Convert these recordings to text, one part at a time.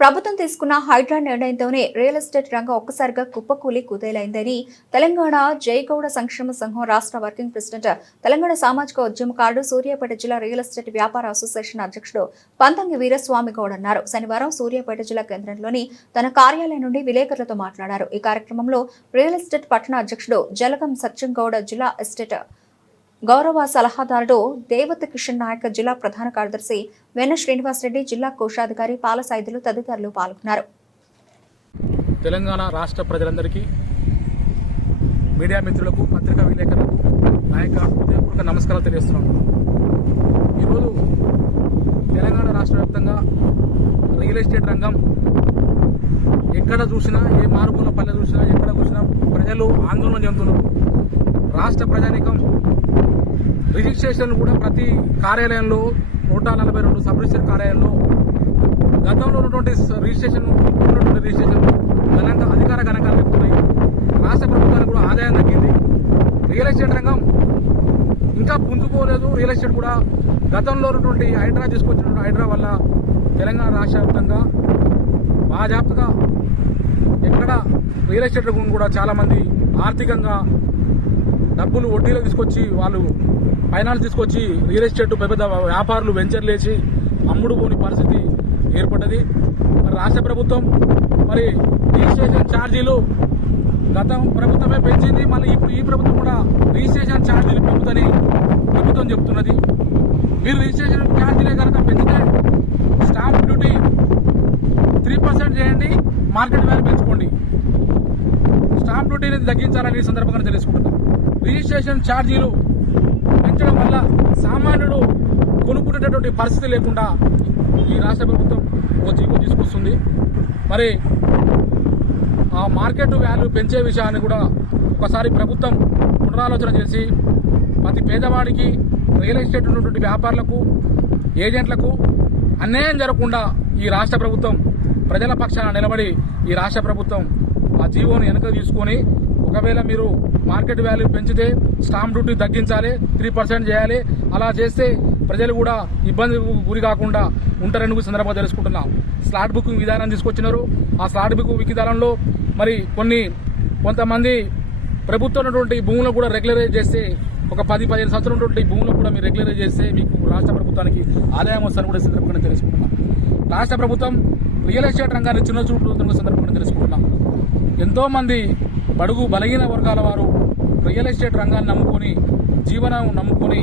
ప్రభుత్వం తీసుకున్న Hydraa నిర్ణయంతోనే real estate రంగం ఒక్కసారిగా కుప్పకూలి కుదేలైందని తెలంగాణ జయగౌడ సంక్షేమ సంఘం రాష్ట్ర వర్కింగ్ ప్రెసిడెంట్ తెలంగాణ సామాజిక ఉద్యమకారుడు సూర్యాపేట జిల్లా రియల్ ఎస్టేట్ వ్యాపార అసోసియేషన్ అధ్యక్షుడు పంతంగి వీరస్వామి గౌడ్ అన్నారు. శనివారం సూర్యాపేట జిల్లా కేంద్రంలోని తన కార్యాలయం నుండి విలేకరులతో మాట్లాడారు. ఈ కార్యక్రమంలో రియల్ ఎస్టేట్ పట్టణ అధ్యక్షుడు జలగం సత్యం గౌడ జిల్లా ఎస్టేట్ గౌరవ సలహాదారుడు దేవత కిషన్ నాయక్ జిల్లా ప్రధాన కార్యదర్శి వెన్న శ్రీనివాసరెడ్డి జిల్లా కోశాధికారి పాలసాయిదులు తదితరులు పాల్గొన్నారు. తెలంగాణ రాష్ట్ర ప్రజలందరికీ మీడియా మిత్రులకు పత్రికా విలేకరులకు నాయక హృదయపూర్వక నమస్కారాలు తెలియజేస్తున్నాను. ఈరోజు తెలంగాణ రాష్ట్ర వ్యాప్తంగా రియల్ ఎస్టేట్ రంగం ఎక్కడ చూసినా ఏ మారుమూల పల్లె చూసినా ఎక్కడ చూసినా ప్రజలు ఆందోళన చెందుతున్నారు. రాష్ట్ర ప్రజానికం రిజిస్ట్రేషన్ కూడా ప్రతి కార్యాలయంలో నూట నలభై రెండు సబ్ రిజిస్టర్ కార్యాలయంలో గతంలో ఉన్నటువంటి రిజిస్ట్రేషన్ ఉన్నటువంటి రిజిస్ట్రేషన్ గణాంక అధికార గణకాలు చెప్తున్నాయి. రాష్ట్ర ప్రభుత్వానికి కూడా ఆదాయం తగ్గింది. రియల్ ఎస్టేట్ రంగం ఇంకా పుంజుకోలేదు. రియల్ ఎస్టేట్ కూడా గతంలో ఉన్నటువంటి హైడ్రా తీసుకొచ్చినటువంటి హైడ్రా వల్ల తెలంగాణ రాష్ట్ర వ్యాప్తంగా బాజాప్తగా ఎక్కడ రియల్ ఎస్టేట్ కూడా చాలామంది ఆర్థికంగా డబ్బులు వడ్డీలో తీసుకొచ్చి వాళ్ళు ఫైనాన్స్ తీసుకొచ్చి రియల్ ఎస్టేట్ పెద్ద పెద్ద వ్యాపారులు వెంచర్లు లేచి అమ్ముడు పోని పరిస్థితి ఏర్పడ్డది. మరి రాష్ట్ర ప్రభుత్వం మరి రిజిస్ట్రేషన్ ఛార్జీలు గత ప్రభుత్వమే పెంచింది మళ్ళీ ఇప్పుడు ఈ ప్రభుత్వం కూడా రిజిస్ట్రేషన్ ఛార్జీలు పెంపుదని ప్రభుత్వం చెబుతున్నది మీరు రిజిస్ట్రేషన్ ఛార్జీలే కనుక పెంచితే స్టాంప్ డ్యూటీ త్రీ పర్సెంట్ చేయండి మార్కెట్ వాల్యూ పెంచుకోండి. స్టాంప్ డ్యూటీని తగ్గించాలని ఈ సందర్భంగా తెలుసుకుంటున్నాం. రిజిస్ట్రేషన్ ఛార్జీలు పెంచడం వల్ల సామాన్యుడు కొనుక్కునేటటువంటి పరిస్థితి లేకుండా ఈ రాష్ట్ర ప్రభుత్వం ఒక జీవో తీసుకొస్తుంది. మరి ఆ మార్కెట్ వాల్యూ పెంచే విషయాన్ని కూడా ఒకసారి ప్రభుత్వం పునరాలోచన చేసి ప్రతి పేదవాడికి రియల్ ఎస్టేట్ ఉన్నటువంటి వ్యాపారులకు ఏజెంట్లకు అన్యాయం జరగకుండా ఈ రాష్ట్ర ప్రభుత్వం ప్రజల పక్షాన నిలబడి ఈ రాష్ట్ర ప్రభుత్వం ఆ జీవోని వెనక తీసుకొని ఒకవేళ మీరు మార్కెట్ వాల్యూ పెంచితే స్టాంప్ డ్యూటీ తగ్గించాలి త్రీ పర్సెంట్ చేయాలి. అలా చేస్తే ప్రజలు కూడా ఇబ్బందికి గురి కాకుండా ఉంటారని కూడా సందర్భంగా తెలుసుకుంటున్నాం. స్లాట్ బుకింగ్ విధానం తీసుకొచ్చినారు. ఆ స్లాట్ బుకింగ్ విధానంలో మరి కొన్ని కొంతమంది ప్రభుత్వం ఉన్నటువంటి భూములను కూడా రెగ్యులరైజ్ చేస్తే ఒక పది పదిహేను సంవత్సరం ఉన్నటువంటి భూములను కూడా మీరు రెగ్యులరైజ్ చేస్తే మీకు రాష్ట్ర ప్రభుత్వానికి ఆదాయం వస్తారని కూడా సందర్భంగా తెలుసుకుంటున్నాం. రాష్ట్ర ప్రభుత్వం రియల్ ఎస్టేట్ రంగాన్ని చిన్న చూపుతున్న సందర్భంగా తెలుసుకుంటున్నాం. ఎంతోమంది బడుగు బలహీన వర్గాల వారు రియల్ ఎస్టేట్ రంగాన్ని నమ్ముకొని జీవనం నమ్ముకొని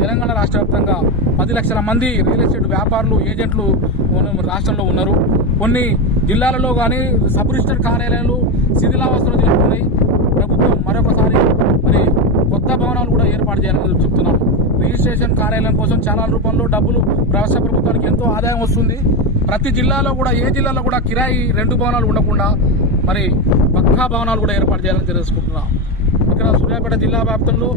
తెలంగాణ రాష్ట్ర వ్యాప్తంగా పది లక్షల మంది రియల్ ఎస్టేట్ వ్యాపారులు ఏజెంట్లు మన రాష్ట్రంలో ఉన్నారు. కొన్ని జిల్లాలలో కానీ సబ్ రిజిస్టర్ కార్యాలయాలు శిథిలావస్థలు చేరుకున్నాయి. ప్రభుత్వం మరొకసారి మరి కొత్త భవనాలు కూడా ఏర్పాటు చేయాలని చెప్తున్నాం. రిజిస్ట్రేషన్ కార్యాలయం కోసం చాలా రూపంలో డబ్బులు రాష్ట్ర ప్రభుత్వానికి ఎంతో ఆదాయం వస్తుంది. ప్రతి జిల్లాలో కూడా ఏ జిల్లాలో కూడా కిరాయి రెండు భవనాలు ఉండకుండా మరి పక్కా భవనాలు కూడా ఏర్పాటు చేయాలని తెలుసుకుంటున్నాం ఇక్కడ సూర్యాపేట జిల్లా వ్యాప్తంలో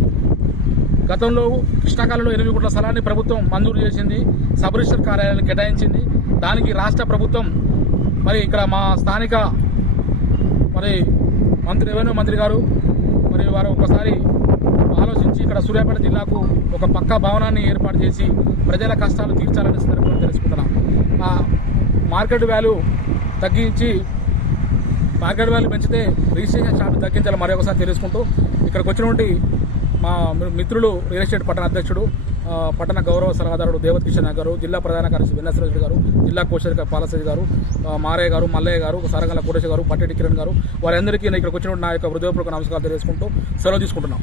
గతంలో కృష్ణాకాలంలో ఎనిమిది కోట్ల స్థలాన్ని ప్రభుత్వం మంజూరు చేసింది సబ్ రిజిస్టర్ కార్యాలయాన్ని కేటాయించింది. దానికి రాష్ట్ర ప్రభుత్వం మరి ఇక్కడ మా స్థానిక మరి మంత్రి రెవెన్యూ మంత్రి గారు మరి వారు ఒకసారి ఆలోచించి ఇక్కడ సూర్యాపేట జిల్లాకు ఒక పక్కా భవనాన్ని ఏర్పాటు చేసి ప్రజల కష్టాలు తీర్చాలని సందర్భంగా తెలుసుకుంటున్నాం. ఆ మార్కెట్ వాల్యూ తగ్గించి మార్కెట్ వాల్యూ పెంచితే రిజిస్ట్రేషన్ షాప్ తగ్గించాలి. మరొకసారి తెలుసుకుంటూ ఇక్కడికి వచ్చినటువంటి మా మిత్రులు రియల్ ఎస్టేట్ పట్టణ అధ్యక్షుడు పట్టణ గౌరవ సలహాదారుడు దేవత్ కిషన్ గారు జిల్లా ప్రధాన కార్యదర్శి వెన్నశ్వర గారు జిల్లా కోశాధికారి పాలసరి గారు మారయ్య గారు మల్లయ్య గారు సారంగల కోటేశ్వర గారు పట్టెటి కిరణ్ గారు వారందరికీ నేను ఇక్కడికి వచ్చినటువంటి నా యొక్క హృదయపూర్వక నమస్కారాలు తెలుసుకుంటూ సెలవు తీసుకుంటున్నాం.